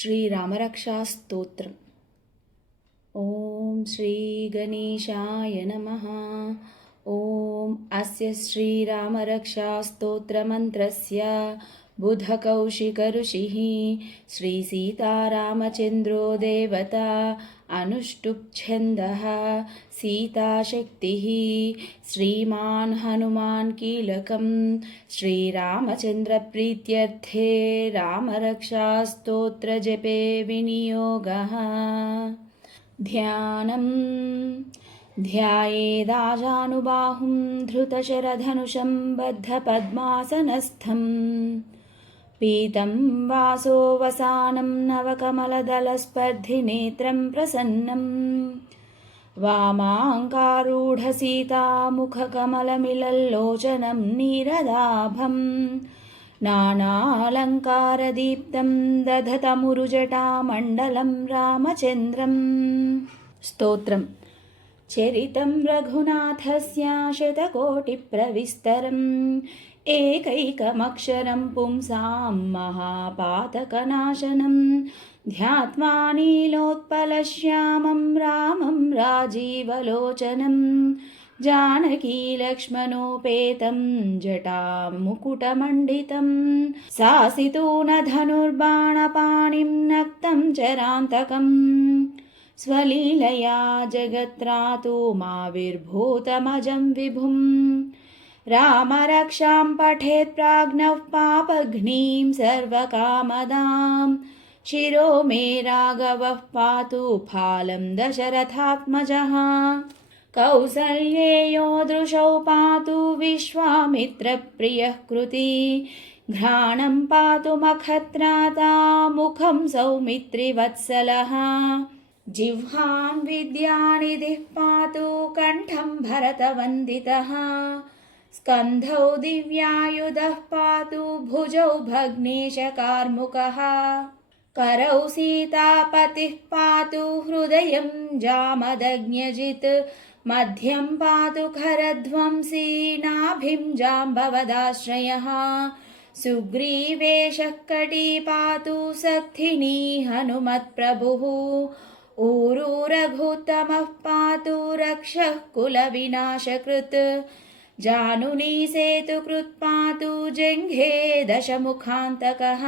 श्रीरामरक्षास्तोत्रम्। ॐ श्रीगणेशाय नमः। ॐ अस्य श्रीरामरक्षास्तोत्रमन्त्रस्य बुधकौशिकऋषिः श्रीसीतारामचन्द्रो देवता अनुष्टुप् छन्दः सीताशक्तिः श्रीमान् हनुमान् कीलकं श्रीरामचन्द्रप्रीत्यर्थे रामरक्षास्तोत्रजपे विनियोगः। ध्यानम् ध्यायेदाजानुबाहुं धृतशरधनुषं बद्धपद्मासनस्थं पीतं वासो वसानं नवकमलदलस्पर्धिनेत्रं प्रसन्नं वामाङ्कारूढसीतामुखकमलमिलल्लोचनं नीरदाभं नानालङ्कारदीप्तं दधतमुरुजटामण्डलं रामचन्द्रम्। स्तोत्रम्। चरितं रघुनाथस्य शतकोटिप्रविस्तरम् एकैकमक्षरं पुंसां महापातकनाशनं ध्यात्वा नीलोत्पलश्यामं रामं राजीवलोचनं जानकीलक्ष्मणोपेतं जटां मुकुटमण्डितं सासितूनधनुर्बाणपाणिं नक्तं चरान्तकम् स्वलीलया जगत्रातुमाविर्भूतमजं विभुं रामरक्षां पठेत् प्राज्ञः पापघ्नीं सर्वकामदां शिरो मे राघवः पातु फालं दशरथात्मजः कौसल्येयो दृशौ पातु विश्वामित्रप्रियः कृती घ्राणं पातु मखत्राता मुखं सौमित्रिवत्सलः जिह्वां विद्यानिधिः पातु कण्ठं भरतवन्दितः स्कन्धौ दिव्यायुधः पातु भुजौ भग्नेशकार्मुकः करौ सीतापतिः पातु हृदयं जामदग्न्यजित् मध्यं पातु खरध्वंसी नाभिं जाम्बवदाश्रयः सुग्रीवेशः कटी पातु सक्थिनी हनुमत्प्रभुः ऊरू रघुत्तमः पातु रक्षः कुलविनाशकृत् जानुनी सेतुकृत् पातु जङ्घे दशमुखान्तकः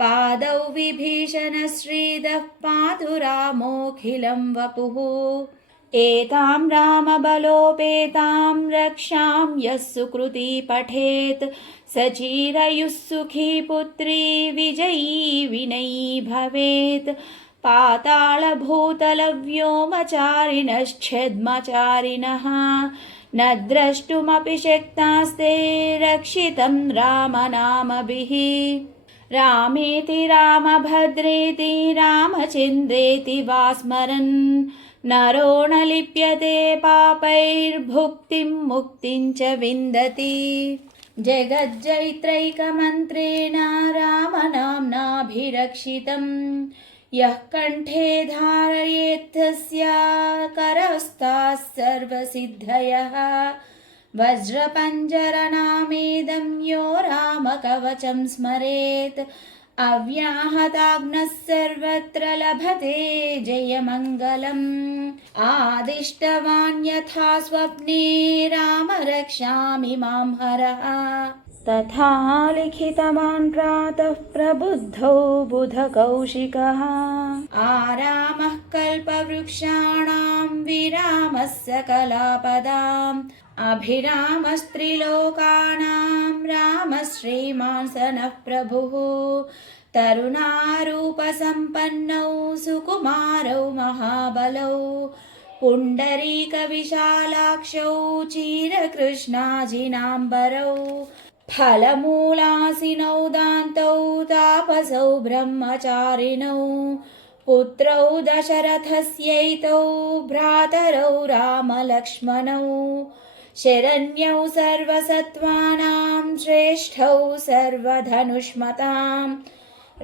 पादौ विभीषणश्रीदः पातु रामोऽखिलं वपुः एतां रामबलोपेतां रक्षां यः सुकृती पठेत् सचिरयुः सुखी पुत्री विजयी विनयी भवेत् पातालभूतलव्योमचारिणश्छद्मचारिणः न द्रष्टुमपि शक्तास्ते रक्षितं रामनामभिः रामेति रामभद्रेति रामचन्द्रेति वा स्मरन् नरो न लिप्यते पापैर्भुक्तिं मुक्तिं च विन्दति जगज्जैत्रैकमन्त्रेण रामनाम्नाभिरक्षितं यः कण्ठे धारयेत्तस्य करस्ताः सर्वसिद्धयः वज्रपञ्जरनामेदं यो रामकवचं स्मरेत् अव्याहताग्नः सर्वत्र लभते जयमङ्गलम् आदिष्टवान् यथा स्वप्ने राम रक्षामि मां हरः तथा लिखितवान् प्रातः प्रबुद्धौ बुधकौशिकः आरामः कल्पवृक्षाणां विरामः सकलापदाम् अभिरामस्त्रिलोकानां रामः श्रीमान् सनः प्रभुः तरुणारूपसम्पन्नौ सुकुमारौ महाबलौ पुण्डरीकविशालाक्षौ चीरकृष्णाजिनाम्बरौ फलमूलासिनौ दान्तौ तापसौ ब्रह्मचारिणौ पुत्रौ दशरथस्यैतौ भ्रातरौ रामलक्ष्मणौ शरण्यौ सर्वसत्त्वानां श्रेष्ठौ सर्वधनुष्मतां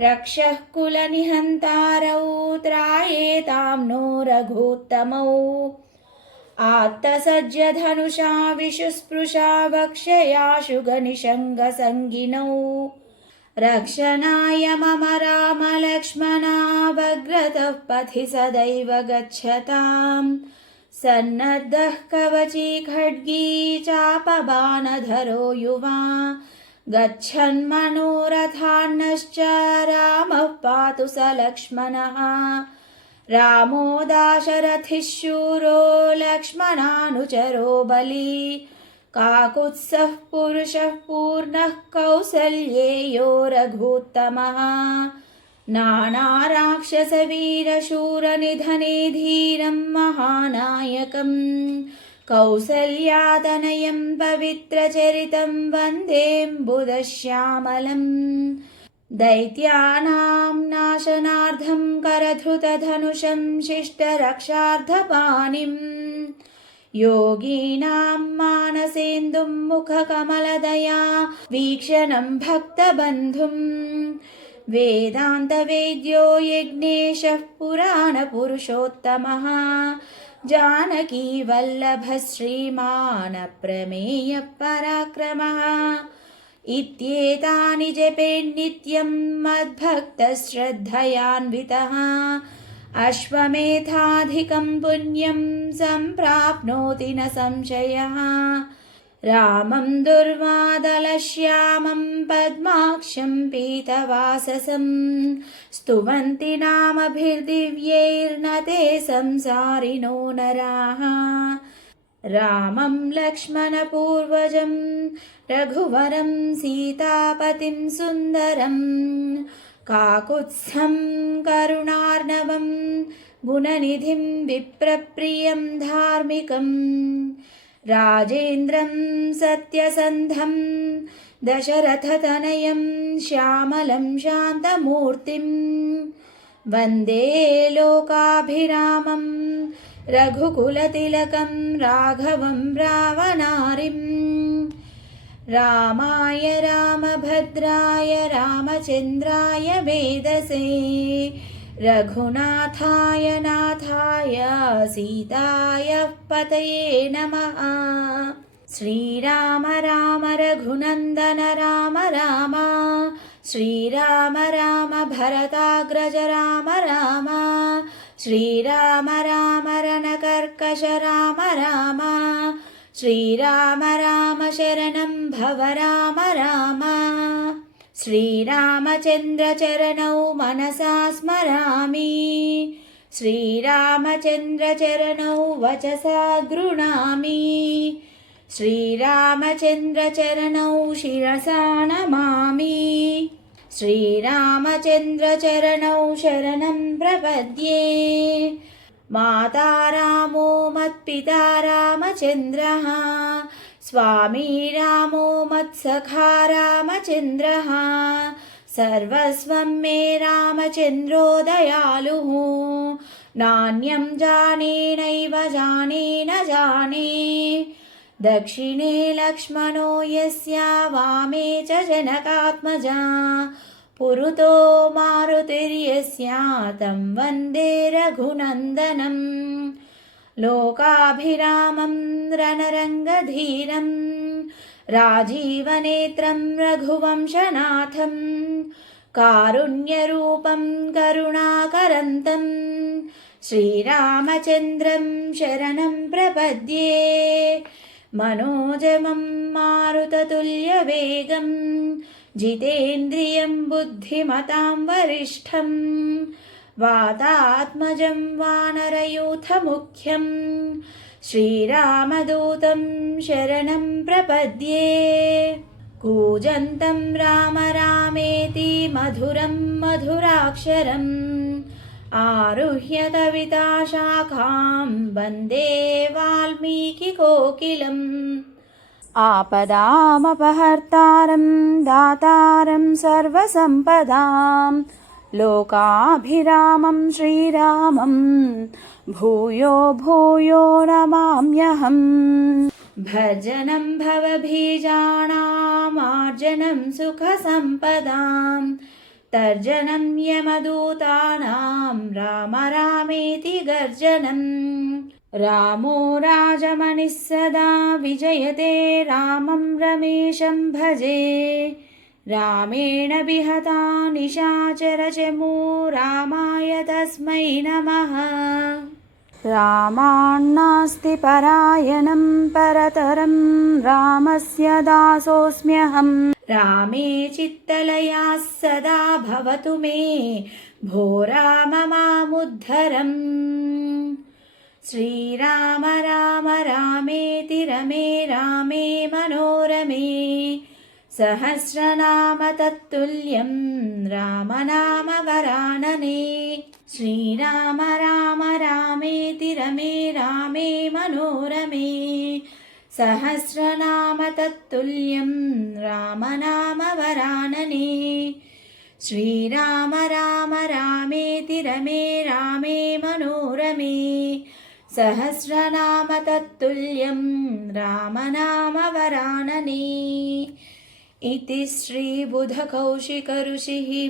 रक्षः कुलनिहन्तारौ त्रायेतां नो रघुत्तमौ आत्तसज्जधनुषा विशुस्पृशा वक्षयाशुगनिषङ्गसङ्गिनौ रक्षणाय मम रामलक्ष्मणावग्रतः पथि सदैव गच्छताम् सन्नद्धः कवची खड्गी चापबाणधरो युवा गच्छन्मनोरथान्नश्च रामः पातु स लक्ष्मणः रामो दाशरथिः शूरो लक्ष्मणानुचरो बली काकुत्स्थः पुरुषः पूर्णः कौसल्येयो रघूत्तमः नानाराक्षसवीरशूरनिधने धीरं महानायकम् कौसल्यातनयं पवित्रचरितं वन्देऽम्बुदश्यामलम् दैत्यानां नाशनार्थं करधृतधनुषं शिष्टरक्षार्थपाणिम् योगीनां मानसेन्दुं मुखकमलदया वीक्षणं भक्तबन्धुम् वेदान्तवेद्यो यज्ञेशः पुराणपुरुषोत्तमः जानकीवल्लभः श्रीमान् अप्रमेयः पराक्रमः इत्येतानि जपेन्नित्यं मद्भक्तः श्रद्धयान्वितः अश्वमेधाधिकं पुण्यं सम्प्राप्नोति न संशयः रामं दुर्वादलश्यामं पद्माक्षं पीतवाससं स्तुवन्ति नामभिर्दिव्यैर्न ते संसारिणो नराः रामं लक्ष्मणपूर्वजं रघुवरं सीतापतिं सुन्दरं काकुत्स्थं करुणार्णवं गुणनिधिं विप्रप्रियं धार्मिकम् राजेन्द्रं सत्यसन्धं दशरथतनयं श्यामलं शान्तमूर्तिं वन्दे लोकाभिरामं रघुकुलतिलकं राघवं रावणारिम् रामाय रामभद्राय रामचन्द्राय वेदसे रघुनाथाय नाथाय सीताय पतये नमः श्रीराम राम रघुनन्दन राम राम श्रीराम राम भरताग्रज राम राम श्रीराम राम रणकर्कश राम राम श्रीराम राम शरणं भव राम राम श्रीरामचन्द्रचरणौ मनसा स्मरामि श्रीरामचन्द्रचरणौ वचसा गृह्णामि श्रीरामचन्द्रचरणौ शिरसा नमामि श्रीरामचन्द्रचरणौ शरणं प्रपद्ये माता रामो मत्पिता रामचन्द्रः स्वामी रामो मत्सखा रामचन्द्रः सर्वस्वं मे रामचन्द्रो दयालुः नान्यं जाने नैव जाने न जाने दक्षिणे लक्ष्मणो यस्य वामे च जनकात्मजा पुरुतो मारुतिर्यस्य तं वन्दे रघुनन्दनम् लोकाभिरामं रणरङ्गधीरं राजीवनेत्रं रघुवंशनाथं कारुण्यरूपं करुणाकरन्तं श्रीरामचन्द्रं शरणं प्रपद्ये मनोजवं मारुततुल्यवेगं जितेन्द्रियं बुद्धिमतां वरिष्ठं वातात्मजं वानरयूथमुख्यं श्रीरामदूतं शरणं प्रपद्ये कूजन्तं राम रामेति मधुरं मधुराक्षरम् आरुह्य कविताशाखां वन्दे वाल्मीकिकोकिलम् आपदामपहर्तारं दातारं सर्वसम्पदां लोकाभिरामं श्रीरामं भूयो भूयो नमाम्यहम् भजनं भवबीजानामार्जनं सुखसम्पदां तर्जनं यमदूतानां राम रामेति गर्जनम् रामो राजमणिः सदा विजयते रामं रमेशं भजे रामेण विहता निशाचरचमू रामाय तस्मै नमः। रामान्नास्ति परायणं परतरं रामस्य दासोऽस्म्यहम्। रामे चित्तलयाः सदा भवतु मे भो राम मामुद्धरम्। श्रीराम राम रामेति रमे रामे मनोरमे सहस्रनाम तत्तुल्यं रामनाम वरानने। श्रीराम राम रामेति रमे रामे मनोरमे सहस्रनाम तत्तुल्यं रामनाम वरानने। श्रीराम राम रामेति रमे रामे मनोरमे सहस्रनाम तत्तुल्यं रामनाम वरानने। इति श्रीबुधकौशिकऋषिः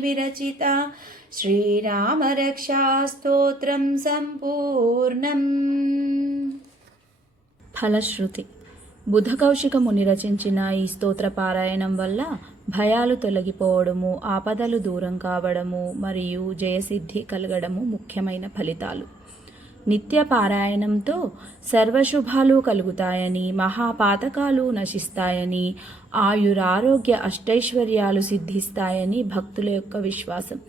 विरचिता श्रीरामरक्षास्तोत्रं सम्पूर्णम्। ఫలశ్రుతి. బుధకౌశిక ముని రచించిన ఈ స్తోత్ర పారాయణం వల్ల భయాలు తొలగిపోవడము, ఆపదలు దూరం కావడము మరియు జయసిద్ధి కలగడము ముఖ్యమైన ఫలితాలు. నిత్య పారాయణంతో సర్వశుభాలు కలుగుతాయని, మహాపాతకాలు నశిస్తాయని, ఆయురారోగ్య అష్టైశ్వర్యాలు సిద్ధిస్తాయని భక్తుల యొక్క విశ్వాసం.